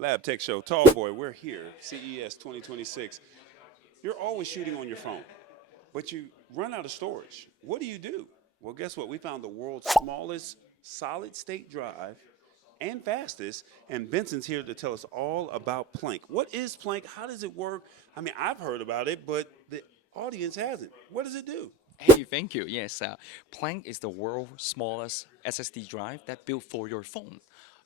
Lab Tech Show, Tallboy, we're here, CES 2026. You're always shooting on your phone, but you run out of storage. What do you do? Well, guess what? We found the world's smallest solid state drive and fastest, and Benson's here to tell us all about Planck. What is Planck? How does it work? I mean, I've heard about it, but the audience hasn't. What does it do? Hey, thank you. Yes, Planck is the world's smallest SSD drive that built for your phone.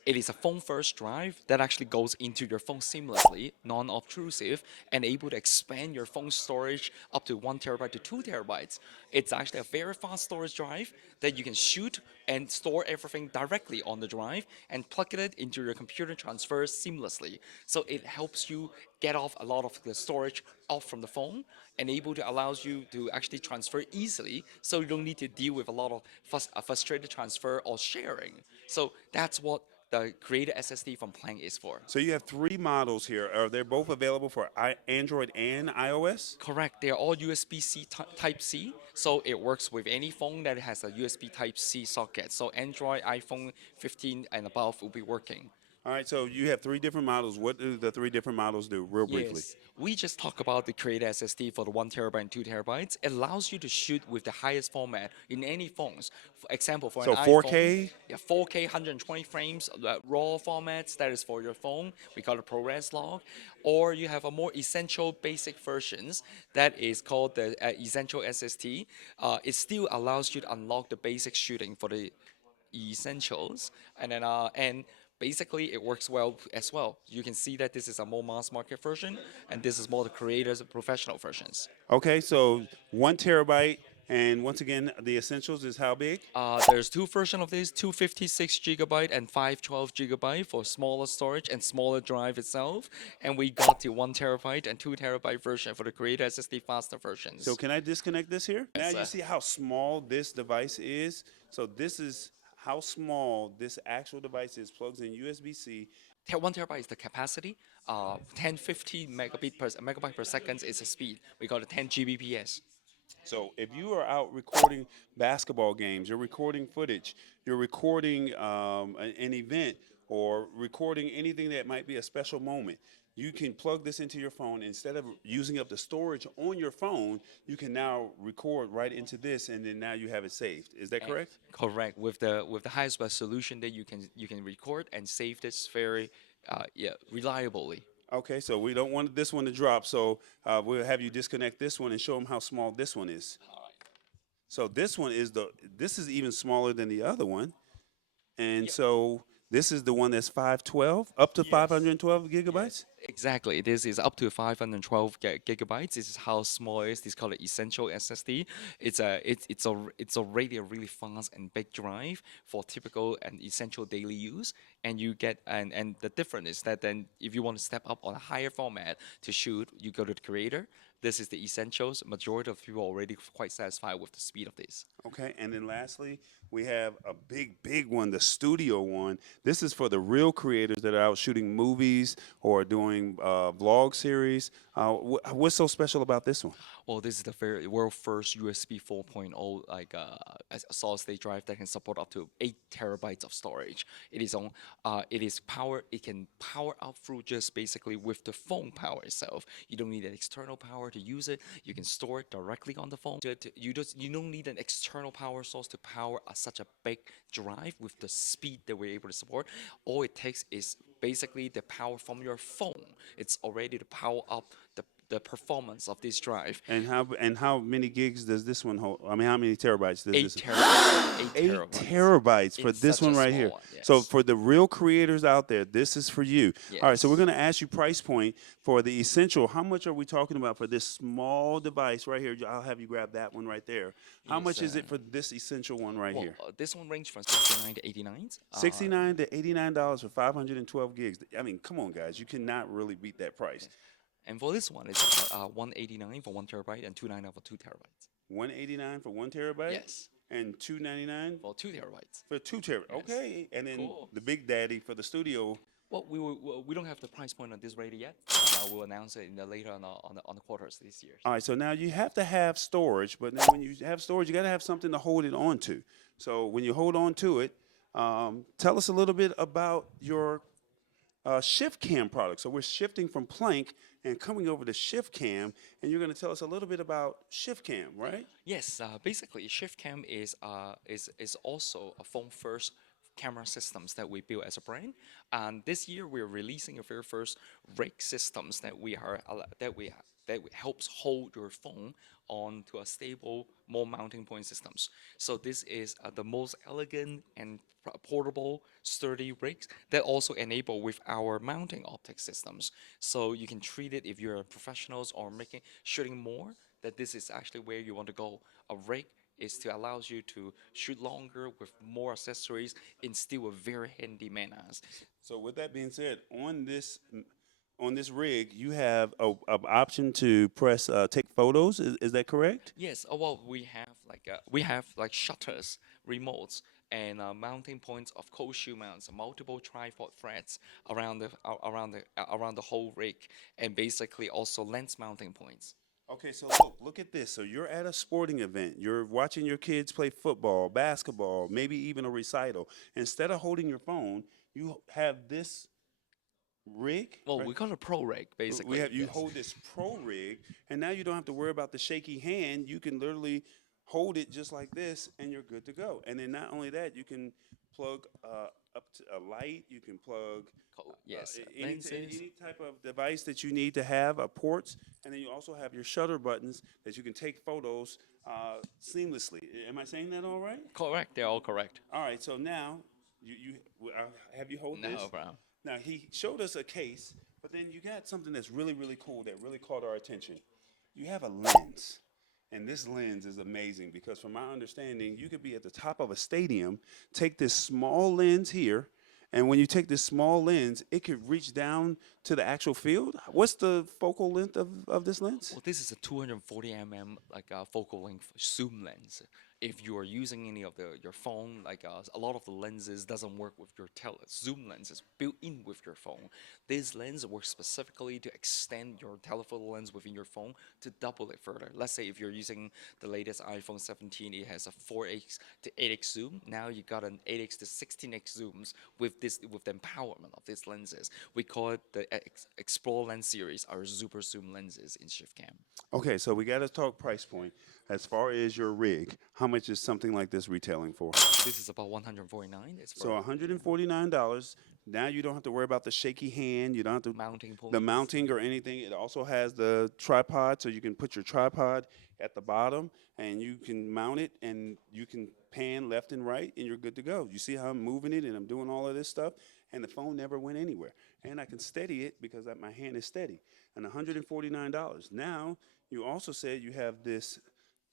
It is a phone-first drive that actually goes into your phone seamlessly, non-obtrusive, and able to expand your phone storage up to 1 TB to 2 TB. It's actually a very fast storage drive that you can shoot and store everything directly on the drive and plug it into your computer transfer seamlessly. So it helps you get off a lot of the storage off from the phone and able to allows you to actually transfer easily so you don't need to deal with a lot of frustrated transfer or sharing. So that's what the created SSD from Planck is for. So you have three models here. Are they both available for Android and iOS? Correct. They are all USB-C Type C, so it works with any phone that has a USB Type C socket. So Android, iPhone 15 and above will be working. All right, so you have three different models. What do the three different models do, real briefly? Yes, we just talk about the created SSD for the 1 TB and 2 TB. It allows you to shoot with the highest format in any phones. For example, for an So iPhone, 4K? yeah, 4K 120 frames, raw formats, that is for your phone. We call it ProRes log. Or you have a more essential basic versions that is called the Essential SSD. It still allows you to unlock the basic shooting for the essentials, and basically it works well as well. You can see that this is a more mass market version, and this is more the creators and professional versions. Okay, so 1 TB, and once again, the essentials is how big? There's two versions of this: 256 GB and 512 GB for smaller storage and smaller drive itself. And we got the 1 TB and 2 TB version for the creator SSD faster So versions. can I disconnect this here? Now Yes, you see how small this device is. So this is how small this actual device is. Plugs in USB-C. 1 TB is the capacity. 1050 megabyte per second is the speed. We got a 10 Gbps. So if you are out recording basketball games, you're recording footage, you're recording an event, or recording anything that might be a special moment, you can plug this into your phone. Instead of using up the storage on your phone, you can now record right into this, and then now you have it saved. Is that correct? Correct. With the highest resolution that you can record and save this very reliably. Okay, so we don't want this one to drop, so we'll have you disconnect this one and show them how small this one is. So this is even smaller than the other one. And Yep. so this is the one that's 512, up to Yes. 512 gigabytes. Exactly. This is up to 512 gigabytes. This is how small it is. This is called an essential SSD. It's already a really fast and big drive for typical and essential daily use. And you get and the difference is that then if you want to step up on a higher format to shoot, you go to the creator. This is the essentials. Majority of people are already quite satisfied with the speed of this. Okay, and then lastly, we have a big one, the studio one. This is for the real creators that are out shooting movies or doing vlog series. What's so special about this one? Well, this is the very world first USB 4.0 a solid state drive that can support up to 8 TB of storage. It is power. It can power up through just basically with the phone power itself. You don't need an external power to use it. You can store it directly on the phone. You don't need an external power source to power such a big drive with the speed that we're able to support. All it takes is basically the power from your phone. It's already to power up the performance of this drive. And how many gigs does this one hold? I mean, how many terabytes does Eight this? terabytes. Eight 8 terabytes for It's this such one a right small here. one. So Yes. for the real creators out there, this is for you. All right, so we're Yes. going to ask you price point for the essential. How much are we talking about for this small device right here? I'll have you grab that one right there. How Yes. much is it for this essential one right Well, here? this one range from 69 to 89. 69 to $89 for 512 gigs. I mean, come on, guys. You cannot really beat that price. And for this one, it's 189 for 1 TB and 299 for 2 TB. 189 for 1 terabyte Yes. and 299 For 2 TB. for 2 terabyte. Yes. Okay, and then Cool. the big daddy for the studio. We don't have the price point on this ready yet. We'll announce it in the later on the quarters this year. All right, so now you have to have storage, but now when you have storage, you got to have something to hold it on to. So when you hold on to it, tell us a little bit about your ShiftCam product. So we're shifting from Planck and coming over to ShiftCam, and you're going to tell us a little bit about ShiftCam, right? Yes, basically, ShiftCam is also a phone first camera systems that we built as a brand. And this year we're releasing a very first rig systems that we are helps hold your phone onto a stable more mounting point systems. So this is the most elegant and portable, sturdy rigs that also enable with our mounting optic systems. So you can treat it if you're professionals or making shooting more, that this is actually where you want to go. A rig is to allows you to shoot longer with more accessories in still a very handy manners. So with that being said, on this rig, you have a option to press take photos. Is that correct? Yes, well, we have like shutters, remotes, and mounting points of cold shoe mounts, multiple tripod threads around the whole rig, and basically also lens mounting points. Okay, so look at this. So you're at a sporting event. You're watching your kids play football, basketball, maybe even a recital. Instead of holding your phone, you have this rig, Well, right? we call it pro rig, We basically. have you Yes. hold this pro rig, and now you don't have to worry about the shaky hand. You can literally hold it just like this, and you're good to go. And then not only that, you can plug up to a light. You can plug Yes, lenses. any type of device that you need to have ports, and then you also have your shutter buttons that you can take photos seamlessly. Am I saying that all right? Correct, they're all correct. All right. So now have you hold this. No, bro. Now he showed us a case, but then you got something that's really cool that really caught our attention. You have a lens. And this lens is amazing because from my understanding, you could be at the top of a stadium, take this small lens here, and when you take this small lens, it could reach down to the actual field. What's the focal length of this lens? Well, this is a 240 like focal length zoom lens. If you are using any of your phone, a lot of the lenses doesn't work with your zoom lenses built in with your phone. This lens works specifically to extend your telephoto lens within your phone to double it further. Let's say if you're using the latest iPhone 17, it has a 4x to 8x zoom. Now you got an 8x to 16x zooms with the empowerment of these lenses. We call it the Explore Lens series, our super zoom lenses in ShiftCam. Okay, so we got to talk price point. As far as your rig, how much is something like this retailing for? This is about 149. It's So for $149. Now you don't have to worry about the shaky hand. You don't have to mounting points. the mounting or anything. It also has the tripod, so you can put your tripod at the bottom and you can mount it and you can pan left and right and you're good to go. You see how I'm moving it and I'm doing all of this stuff and the phone never went anywhere. And I can steady it because my hand is steady. And $149. Now you also said you have this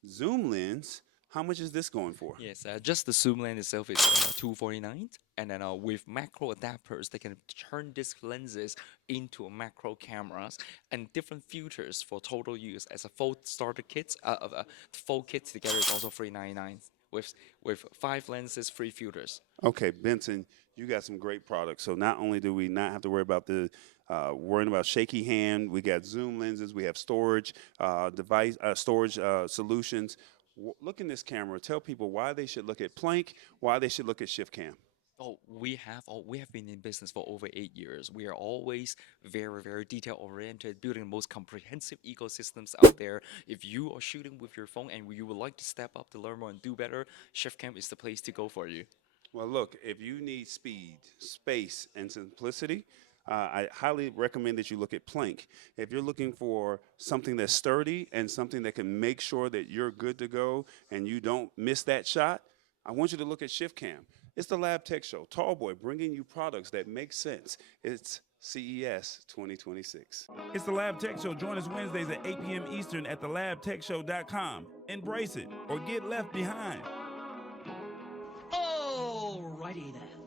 zoom lens. How much is this going for? Yes, just the zoom lens itself is 249, and then with macro adapters, they can turn these lenses into macro cameras and different filters for total use. As a full starter kit, full kit together is also 399 with 5 lenses, 3 filters. Okay, Benson, you got some great products. So not only do we not have to worry about worrying about shaky hand, we got zoom lenses, we have storage storage solutions. Look in this camera. Tell people why they should look at Planck, why they should look at ShiftCam. We have been in business for over 8 years. We are always very detail oriented, building the most comprehensive ecosystems out there. If you are shooting with your phone and you would like to step up to learn more and do better, ShiftCam is the place to go for you. Well, look, if you need speed, space, and simplicity, I highly recommend that you look at Planck. If you're looking for something that's sturdy and something that can make sure that you're good to go and you don't miss that shot, I want you to look at ShiftCam. It's the Lab Tech Show, Tallboy, bringing you products that make sense. It's CES 2026. It's the Lab Tech Show. Join us Wednesdays at 8 p.m. Eastern at thelabtechshow.com. Embrace it or get left behind. Alrighty then.